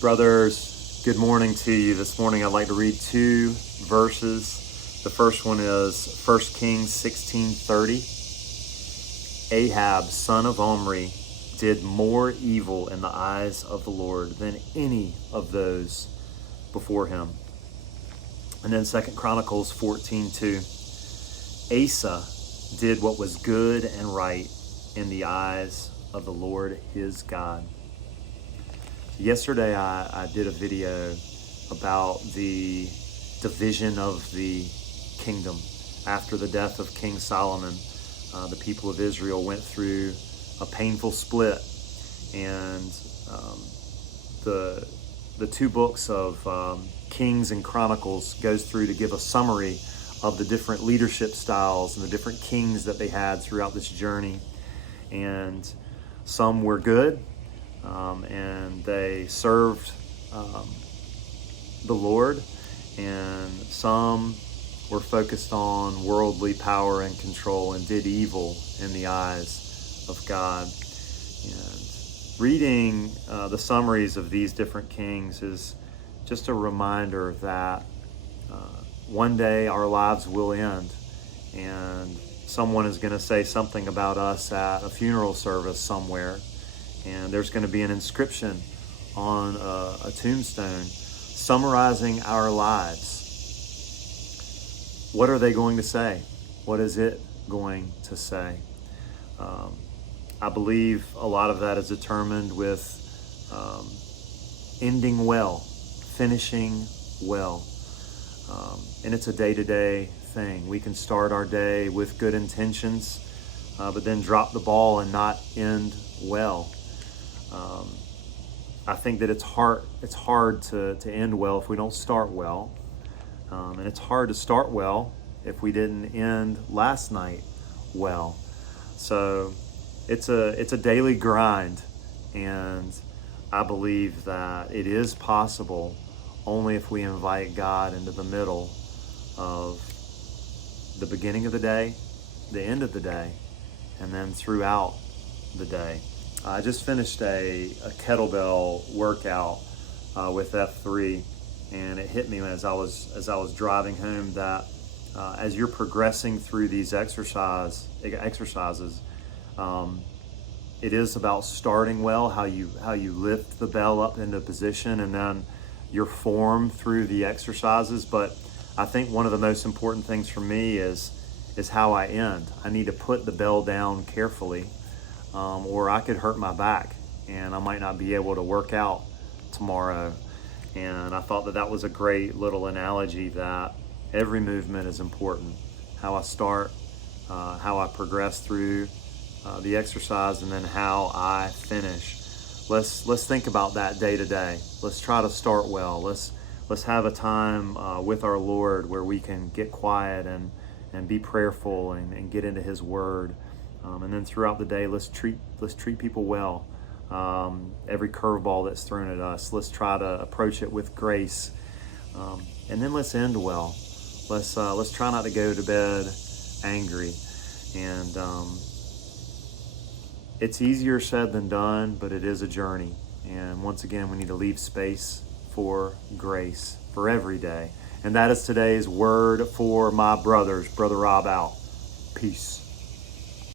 Brothers, good morning to you. This morning I'd like to read two verses. The first one is 1 Kings 16:30. Ahab, son of Omri, did more evil in the eyes of the Lord than any of those before him. And then 2 Chronicles 14:2. Asa did what was good and right in the eyes of the Lord his God. Yesterday I did a video about the division of the kingdom. After the death of King Solomon, the people of Israel went through a painful split, and the two books of Kings and Chronicles goes through to give a summary of the different leadership styles and the different kings that they had throughout this journey. And some were good, and they served the Lord, and some were focused on worldly power and control and did evil in the eyes of God. And reading the summaries of these different kings is just a reminder that one day our lives will end, and someone is going to say something about us at a funeral service somewhere, and there's going to be an inscription on a tombstone summarizing our lives. What are they going to say? What is it going to say? I believe a lot of that is determined with ending well, finishing well. And it's a day-to-day thing. We can start our day with good intentions, but then drop the ball and not end well. I think that it's hard to end well if we don't start well. And it's hard to start well if we didn't end last night well. So it's a daily grind, and I believe that it is possible only if we invite God into the middle of the beginning of the day, the end of the day, and then throughout the day. I just finished a kettlebell workout with F3, and it hit me as I was driving home that as you're progressing through these exercises, it is about starting well, how you lift the bell up into position, and then your form through the exercises. But I think one of the most important things for me is how I end. I need to put the bell down carefully, or I could hurt my back and I might not be able to work out tomorrow. And I thought that was a great little analogy, that every movement is important. How I start, how I progress through the exercise, and then how I finish. Let's think about that day to day. Let's try to start well. Let's have a time with our Lord where we can get quiet and be prayerful and get into His Word. And then throughout the day, let's treat people well. Every curveball that's thrown at us, let's try to approach it with grace. And then let's end well. Let's try not to go to bed angry. And it's easier said than done, but it is a journey. And once again, we need to leave space for grace for every day. And that is today's word for my brothers. Brother Rob out. Peace.